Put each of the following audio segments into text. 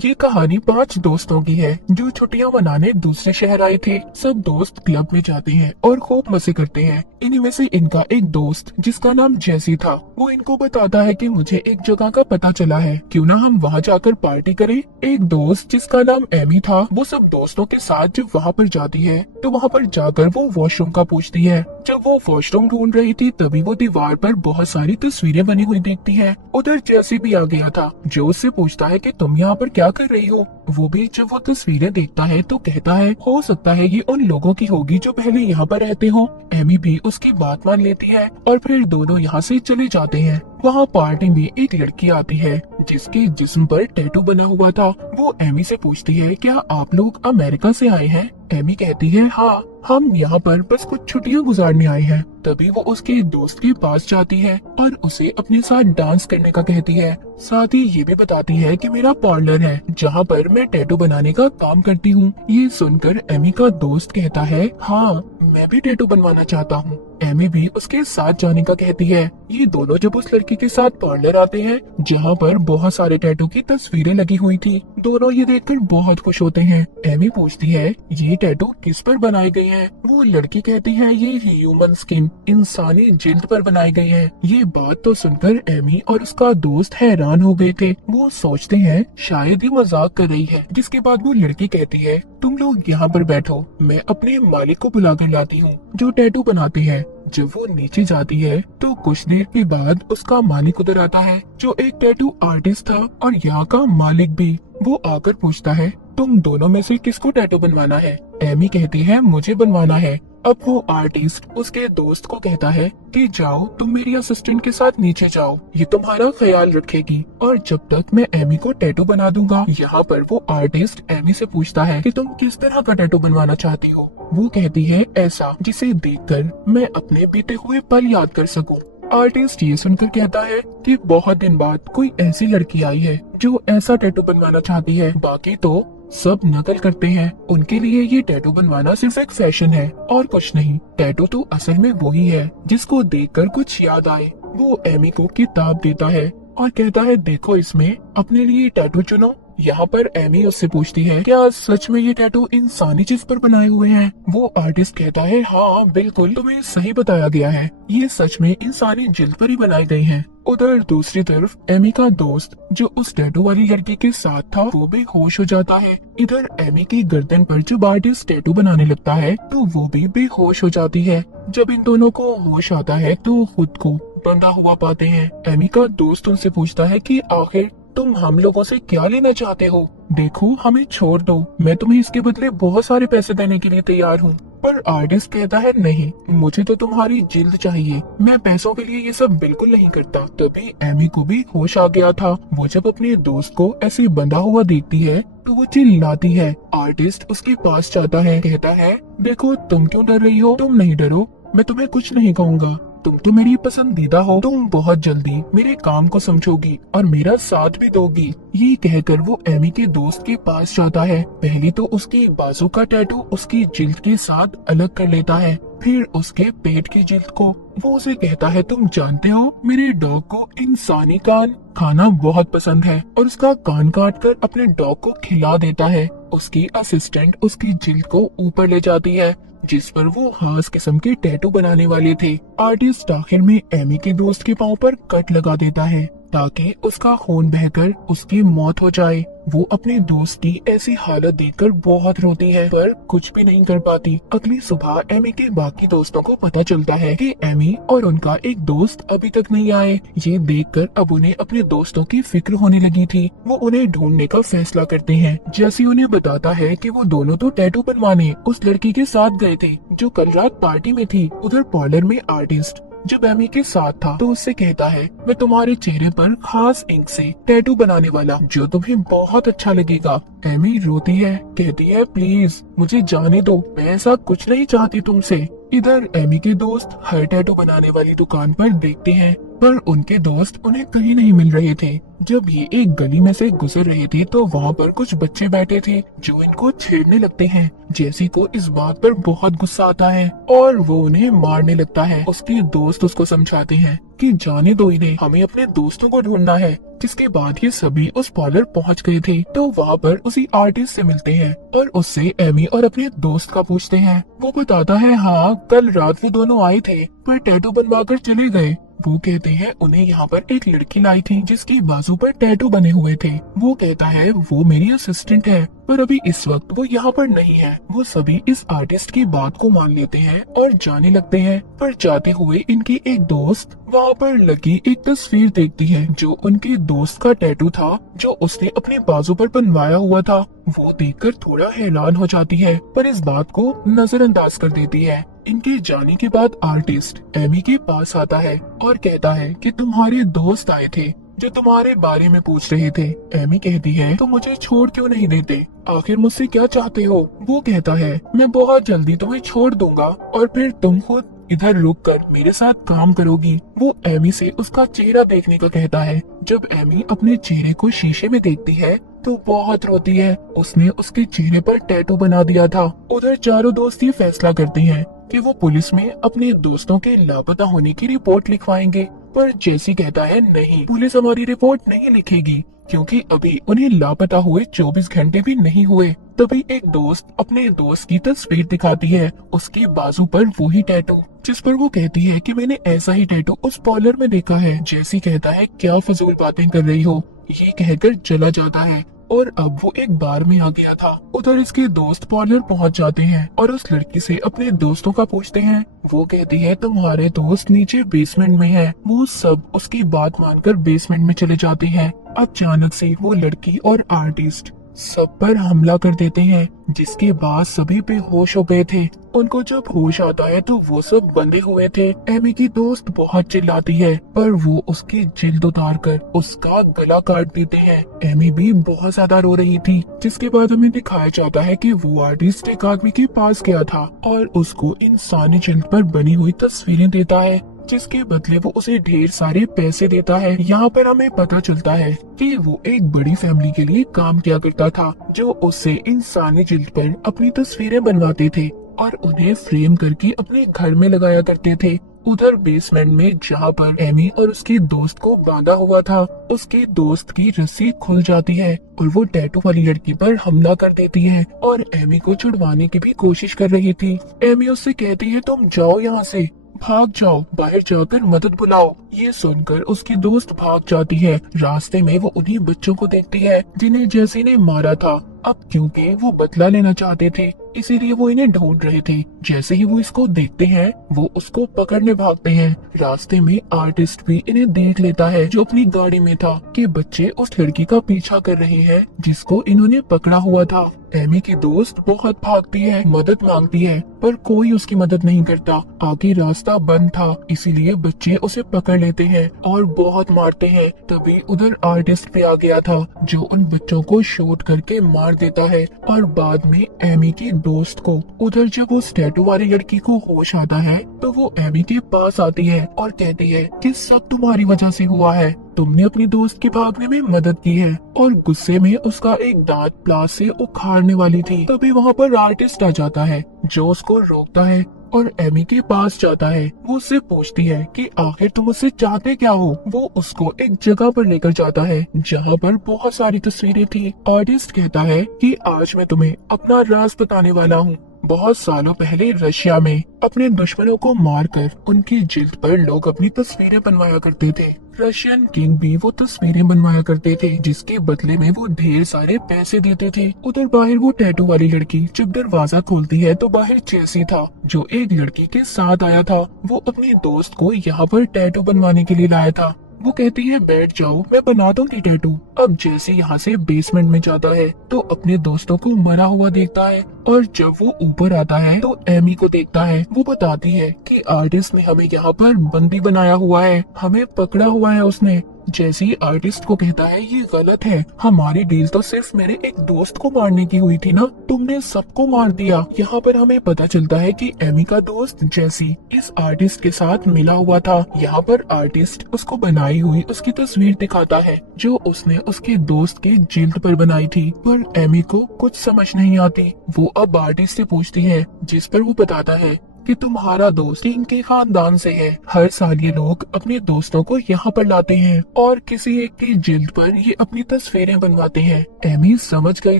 ये कहानी 5 दोस्तों की है जो छुट्टियां मनाने दूसरे शहर आए थे। सब दोस्त क्लब में जाते हैं और खूब मजे करते हैं। इन्हीं में से इनका एक दोस्त जिसका नाम जैसी था, वो इनको बताता है कि मुझे एक जगह का पता चला है, क्यों ना हम वहाँ जाकर पार्टी करें। एक दोस्त जिसका नाम एमी था, वो सब दोस्तों के साथ जब वहाँ पर जाती है तो वहाँ पर जाकर वो वॉशरूम का पूछती है। जब वो वॉशरूम ढूंढ रही थी तभी वो दीवार पर बहुत सारी तस्वीरें बनी हुई देखती है। उधर जैसी भी आ गया था, जो उससे पूछता है कि तुम यहाँ पर क्या कर रही हो। वो भी जब वो तस्वीरें देखता है तो कहता है हो सकता है ये उन लोगों की होगी जो पहले यहाँ पर रहते हो। एमी भी उसकी बात मान लेती है और फिर दोनों यहाँ से चले जाते हैं। वहाँ पार्टी में एक लड़की आती है जिसके जिस्म पर टैटू बना हुआ था। वो एमी से पूछती है क्या आप लोग अमेरिका से आए हैं। एमी कहती है हाँ, हम यहाँ पर बस कुछ छुट्टियाँ गुजारने आए हैं। तभी वो उसके दोस्त के पास जाती है और उसे अपने साथ डांस करने का कहती है। साथ ही ये भी बताती है कि मेरा पार्लर है जहाँ पर मैं टैटू बनाने का काम करती हूँ। ये सुनकर एमी का दोस्त कहता है हाँ, मैं भी टैटू बनवाना चाहता हूँ। एमी भी उसके साथ जाने का कहती है। ये दोनों जब उस लड़की के साथ पार्लर आते हैं जहाँ पर बहुत सारे टैटू की तस्वीरें लगी हुई थी, दोनों ये देखकर बहुत खुश होते हैं। एमी पूछती है ये टैटू किस पर बनाए गए हैं। वो लड़की कहती है ये ह्यूमन स्किन, इंसानी जिल्द पर बनाए गए हैं। ये बात तो सुनकर एमी और उसका दोस्त हैरान हो गए थे। वो सोचते हैं शायद ये मजाक कर रही है। जिसके बाद वो लड़की कहती है तुम लोग यहाँ पर बैठो, मैं अपने मालिक को बुला कर लाती हूँ जो टैटू बनाते हैं। जब वो नीचे जाती है तो कुछ देर के बाद उसका मालिक उधर आता है जो एक टैटू आर्टिस्ट था और यहाँ का मालिक भी। वो आकर पूछता है तुम दोनों में से किसको टैटू बनवाना है। एमी कहती है मुझे बनवाना है। अब वो आर्टिस्ट उसके दोस्त को कहता है कि जाओ तुम मेरी असिस्टेंट के साथ नीचे जाओ, ये तुम्हारा ख्याल रखेगी और जब तक मैं एमी को टैटू बना दूंगा। यहाँ पर वो आर्टिस्ट एमी से पूछता है कि तुम किस तरह का टैटू बनवाना चाहती हो। वो कहती है ऐसा जिसे देखकर मैं अपने बीते हुए पल याद कर सकूं। आर्टिस्ट ये सुनकर कहता है कि बहुत दिन बाद कोई ऐसी लड़की आई है जो ऐसा टैटू बनवाना चाहती है, बाकी तो सब नकल करते हैं। उनके लिए ये टैटू बनवाना सिर्फ एक फैशन है और कुछ नहीं। टैटू तो असल में वही है जिसको देखकर कुछ याद आए। वो एमी को किताब देता है और कहता है देखो इसमें अपने लिए टैटू चुनो। यहाँ पर एमी उससे पूछती है क्या सच में ये टैटू इंसानी जिस्म पर बनाए हुए हैं। वो आर्टिस्ट कहता है हाँ बिल्कुल, तुम्हें सही बताया गया है, ये सच में इंसानी जिल्द पर ही बनाए गए हैं। उधर दूसरी तरफ एमी का दोस्त जो उस टैटू वाली लड़की के साथ था वो भी होश हो जाता है। इधर एमी की गर्दन पर जब आर्टिस्ट टैटू बनाने लगता है तो वो भी बेहोश हो जाती है। जब इन दोनों को होश आता है तो खुद को बंधा हुआ पाते हैं। एमी का दोस्त उनसे पूछता है कि आखिर तुम हम लोगों से क्या लेना चाहते हो। देखो हमें छोड़ दो, मैं तुम्हें इसके बदले बहुत सारे पैसे देने के लिए तैयार हूँ। पर आर्टिस्ट कहता है नहीं, मुझे तो तुम्हारी जिल्द चाहिए, मैं पैसों के लिए ये सब बिल्कुल नहीं करता। तभी एमी को भी होश आ गया था। वो जब अपने दोस्त को ऐसे बंधा हुआ देखती है तो वो चिल्लाती है। आर्टिस्ट उसके पास जाता है, कहता है देखो तुम क्यों डर रही हो, तुम नहीं डरो, मैं तुम्हें कुछ नहीं कहूँगा, तुम तो मेरी पसंदीदा हो, तुम बहुत जल्दी मेरे काम को समझोगी और मेरा साथ भी दोगी। ये कहकर वो एमी के दोस्त के पास जाता है। पहले तो उसकी बाजू का टैटू उसकी जिल्द के साथ अलग कर लेता है, फिर उसके पेट की जिल्द को। वो उसे कहता है तुम जानते हो मेरे डॉग को इंसानी कान खाना बहुत पसंद है और उसका कान काट कर अपने डॉग को खिला देता है। उसकी असिस्टेंट उसकी जिल्द को ऊपर ले जाती है जिस पर वो खास किस्म के टैटू बनाने वाले थे। आर्टिस्ट आखिर में एमी के दोस्त के पाँव पर कट लगा देता है ताकि उसका खून बहकर उसकी मौत हो जाए। वो अपने दोस्त की ऐसी हालत देखकर बहुत रोती है पर कुछ भी नहीं कर पाती। अगली सुबह एमी के बाकी दोस्तों को पता चलता है कि एमी और उनका एक दोस्त अभी तक नहीं आए। ये देखकर अब उन्हें अपने दोस्तों की फिक्र होने लगी थी। वो उन्हें ढूंढने का फैसला करते हैं। जैसे उन्हें बताता है कि वो दोनों तो टैटू बनवाने उस लड़की के साथ गए थे जो कल रात पार्टी में थी। उधर पार्लर में आर्टिस्ट जब एमी के साथ था तो उससे कहता है मैं तुम्हारे चेहरे पर खास इंक से टैटू बनाने वाला जो तुम्हें बहुत अच्छा लगेगा। एमी रोती है, कहती है प्लीज मुझे जाने दो, मैं ऐसा कुछ नहीं चाहती तुमसे। इधर एमी के दोस्त हर टैटू बनाने वाली दुकान पर देखते हैं पर उनके दोस्त उन्हें कहीं नहीं मिल रहे थे। जब ये एक गली में से गुजर रहे थे तो वहाँ पर कुछ बच्चे बैठे थे जो इनको छेड़ने लगते हैं। जेसी को इस बात पर बहुत गुस्सा आता है और वो उन्हें मारने लगता है। उसके दोस्त उसको समझाते हैं कि जाने दो इन्हें, हमें अपने दोस्तों को ढूंढना है। जिसके बाद ये सभी उस पार्लर पहुंच गए थे तो वहाँ पर उसी आर्टिस्ट से मिलते हैं और उससे एमी और अपने दोस्त का पूछते हैं। वो बताता है हाँ, कल रात वो दोनों आए थे पर टैटू बनवा कर चले गए। वो कहते हैं उन्हें यहाँ पर एक लड़की लाई थी जिसके बाजू पर टैटू बने हुए थे। वो कहता है वो मेरी असिस्टेंट है पर अभी इस वक्त वो यहाँ पर नहीं है। वो सभी इस आर्टिस्ट की बात को मान लेते हैं और जाने लगते हैं। पर जाते हुए इनकी एक दोस्त वहाँ पर लगी एक तस्वीर देखती है जो उनके दोस्त का टैटू था जो उसने अपने बाजू पर बनवाया हुआ था। वो देखकर थोड़ा हैरान हो जाती है पर इस बात को नजरअंदाज कर देती है। इनके जाने के बाद आर्टिस्ट एमी के पास आता है और कहता है कि तुम्हारे दोस्त आए थे जो तुम्हारे बारे में पूछ रहे थे। एमी कहती है तो मुझे छोड़ क्यों नहीं देते, आखिर मुझसे क्या चाहते हो। वो कहता है मैं बहुत जल्दी तुम्हें छोड़ दूंगा और फिर तुम खुद इधर रुक कर मेरे साथ काम करोगी। वो एमी से उसका चेहरा देखने को कहता है। जब एमी अपने चेहरे को शीशे में देखती है तो बहुत रोती है। उसने उसके चेहरे पर टैटू बना दिया था। उधर चारों दोस्त ये फैसला करते हैं कि वो पुलिस में अपने दोस्तों के लापता होने की रिपोर्ट लिखवाएंगे। पर जेसी कहता है नहीं, पुलिस हमारी रिपोर्ट नहीं लिखेगी क्योंकि अभी उन्हें लापता हुए 24 घंटे भी नहीं हुए। तभी एक दोस्त अपने दोस्त की तस्वीर दिखाती है, उसके बाजू पर वही टैटू जिस पर वो कहती है कि मैंने ऐसा ही टैटू उस पार्लर में देखा है। जेसी कहता है क्या फजूल बातें कर रही हो, ये कहकर चला जाता है और अब वो एक बार में आ गया था। उधर इसके दोस्त पार्लर पहुंच जाते हैं और उस लड़की से अपने दोस्तों का पूछते हैं। वो कहती है तुम्हारे दोस्त नीचे बेसमेंट में है। वो सब उसकी बात मानकर बेसमेंट में चले जाते हैं। अचानक से वो लड़की और आर्टिस्ट सब पर हमला कर देते हैं जिसके बाद सभी बेहोश हो गए थे। उनको जब होश आता है तो वो सब बंधे हुए थे। एमी की दोस्त बहुत चिल्लाती है पर वो उसकी जिल्द उतार कर उसका गला काट देते हैं। एमी भी बहुत ज्यादा रो रही थी जिसके बाद हमें दिखाया जाता है कि वो आर्टिस्ट एक आदमी के पास गया था और उसको इंसानी जिल्द पर बनी हुई तस्वीरें देता है जिसके बदले वो उसे ढेर सारे पैसे देता है। यहाँ पर हमें पता चलता है कि वो एक बड़ी फैमिली के लिए काम किया करता था जो उससे इंसानी जिल्द पर अपनी तस्वीरें बनवाते थे और उन्हें फ्रेम करके अपने घर में लगाया करते थे। उधर बेसमेंट में जहाँ पर एमी और उसके दोस्त को बांधा हुआ था, उसके दोस्त की रस्सी खुल जाती है और वो टैटू वाली लड़की पर हमला कर देती है और एमी को छुड़वाने की भी कोशिश कर रही थी। एमी उससे कहती है तुम जाओ यहाँ से, भाग जाओ, बाहर जाकर मदद बुलाओ। ये सुनकर उसकी दोस्त भाग जाती है। रास्ते में वो उन्हीं बच्चों को देखती है जिन्हें जेसी ने मारा था। अब क्योंकि वो बदला लेना चाहते थे इसीलिए वो इन्हें ढूंढ रहे थे। जैसे ही वो इसको देखते हैं वो उसको पकड़ने भागते हैं। रास्ते में आर्टिस्ट भी इन्हें देख लेता है जो अपनी गाड़ी में था कि बच्चे उस लड़की का पीछा कर रहे हैं जिसको इन्होंने पकड़ा हुआ था। एमी की दोस्त बहुत भागती है, मदद मांगती है पर कोई उसकी मदद नहीं करता। आगे रास्ता बंद था इसीलिए बच्चे उसे पकड़ लेते हैं और बहुत मारते हैं। तभी उधर आर्टिस्ट भी आ गया था जो उन बच्चों को शूट करके मार देता है और बाद में एमी की दोस्त को। उधर जब उस टैटू वाली लड़की को होश आता है तो वो एमी के पास आती है और कहती है कि सब तुम्हारी वजह से हुआ है, तुमने अपनी दोस्त के भागने में मदद की है। और गुस्से में उसका एक दांत प्लास से उखाड़ने वाली थी। तभी वहाँ पर आर्टिस्ट आ जाता है जो उसको रोकता है और एमी के पास जाता है। वो उससे पूछती है कि आखिर तुम उससे चाहते क्या हो। वो उसको एक जगह पर लेकर जाता है जहाँ पर बहुत सारी तस्वीरें थी। आर्टिस्ट कहता है कि आज मैं तुम्हें अपना राज बताने वाला हूँ। बहुत सालों पहले रशिया में अपने दुश्मनों को मारकर उनकी जिल्द पर लोग अपनी तस्वीरें बनवाया करते थे। रशियन किंग भी वो तस्वीरें बनवाया करते थे जिसके बदले में वो ढेर सारे पैसे देते थे। उधर बाहर वो टैटू वाली लड़की जब दरवाजा खोलती है तो बाहर जेसी था जो एक लड़की के साथ आया था। वो अपने दोस्त को यहाँ पर टैटू बनवाने के लिए लाया था। वो कहती है बैठ जाओ, मैं बना दूंगी टैटू। अब जैसे यहाँ से बेसमेंट में जाता है तो अपने दोस्तों को मरा हुआ देखता है और जब वो ऊपर आता है तो एमी को देखता है। वो बताती है कि आर्टिस्ट ने हमें यहाँ पर बंदी बनाया हुआ है, हमें पकड़ा हुआ है उसने। जैसी आर्टिस्ट को कहता है ये गलत है, हमारी डील तो सिर्फ मेरे एक दोस्त को मारने की हुई थी ना, तुमने सबको मार दिया। यहाँ पर हमें पता चलता है कि एमी का दोस्त जैसी इस आर्टिस्ट के साथ मिला हुआ था। यहाँ पर आर्टिस्ट उसको बनाई हुई उसकी तस्वीर दिखाता है जो उसने उसके दोस्त के जिल्द पर बनाई थी, पर एमी को कुछ समझ नहीं आती। वो अब आर्टिस्ट से पूछती है, जिस पर वो बताता है कि तुम्हारा दोस्त इनके खानदान से है। हर साल ये लोग अपने दोस्तों को यहाँ पर लाते हैं और किसी एक की जिल्द पर ये अपनी तस्वीरें बनवाते हैं। एमी समझ गई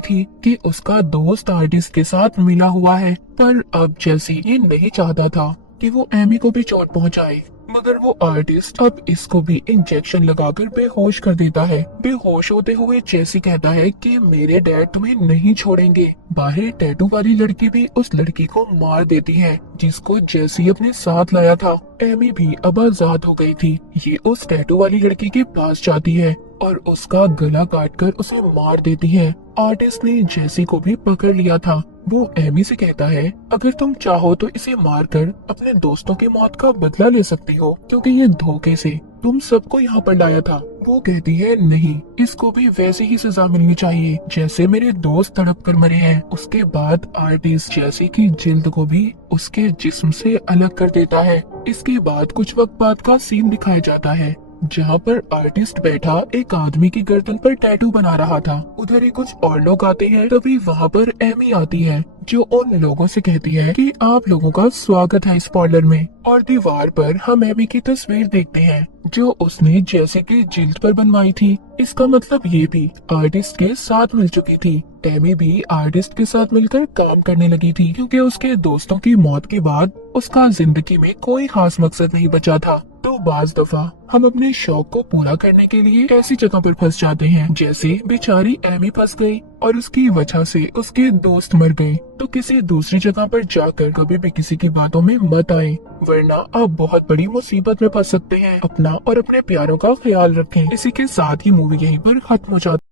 थी कि उसका दोस्त आर्टिस्ट के साथ मिला हुआ है, पर अब जैसी ये नहीं चाहता था कि वो एमी को भी चोट पहुँचाए, मगर वो आर्टिस्ट अब इसको भी इंजेक्शन लगाकर बेहोश कर देता है। बेहोश होते हुए जैसी कहता है कि मेरे डैड तुम्हें नहीं छोड़ेंगे। बाहर टैटू वाली लड़की भी उस लड़की को मार देती है जिसको जैसी अपने साथ लाया था। एमी भी अब आजाद हो गई थी। ये उस टैटू वाली लड़की के पास जाती है और उसका गला काटकर उसे मार देती है। आर्टिस्ट ने जैसी को भी पकड़ लिया था। वो एमी से कहता है, अगर तुम चाहो तो इसे मारकर अपने दोस्तों की मौत का बदला ले सकती हो, क्योंकि ये धोखे से तुम सबको यहाँ पर लाया था। वो कहती है, नहीं, इसको भी वैसे ही सजा मिलनी चाहिए जैसे मेरे दोस्त तड़प कर मरे हैं। उसके बाद आर्टिस्ट जैसी की जिल्द को भी उसके जिस्म से अलग कर देता है। इसके बाद कुछ वक्त बाद का सीन दिखाया जाता है जहाँ पर आर्टिस्ट बैठा एक आदमी की गर्दन पर टैटू बना रहा था। उधर ही कुछ और लोग आते हैं। तभी वहाँ पर एमी आती है जो उन लोगों से कहती है कि आप लोगों का स्वागत है इस पार्लर में। और दीवार पर हम एमी की तस्वीर देखते हैं जो उसने जैसे की जिल्द पर बनवाई थी। इसका मतलब ये भी आर्टिस्ट के साथ मिल चुकी थी। एमी भी आर्टिस्ट के साथ मिलकर काम करने लगी थी, क्योंकि उसके दोस्तों की मौत के बाद उसका जिंदगी में कोई खास मकसद नहीं बचा था। तो बाज दफा हम अपने शौक को पूरा करने के लिए ऐसी जगह पर फंस जाते हैं जैसे बेचारी एमी फंस गई और उसकी वजह से उसके दोस्त मर गए। तो किसी दूसरी जगह पर जाकर कभी भी किसी की बातों में मत आए, वरना आप बहुत बड़ी मुसीबत में फंस सकते हैं। अपना और अपने प्यारों का ख्याल रखें। इसी के साथ ही मूवी यहीं पर खत्म हो जाती है।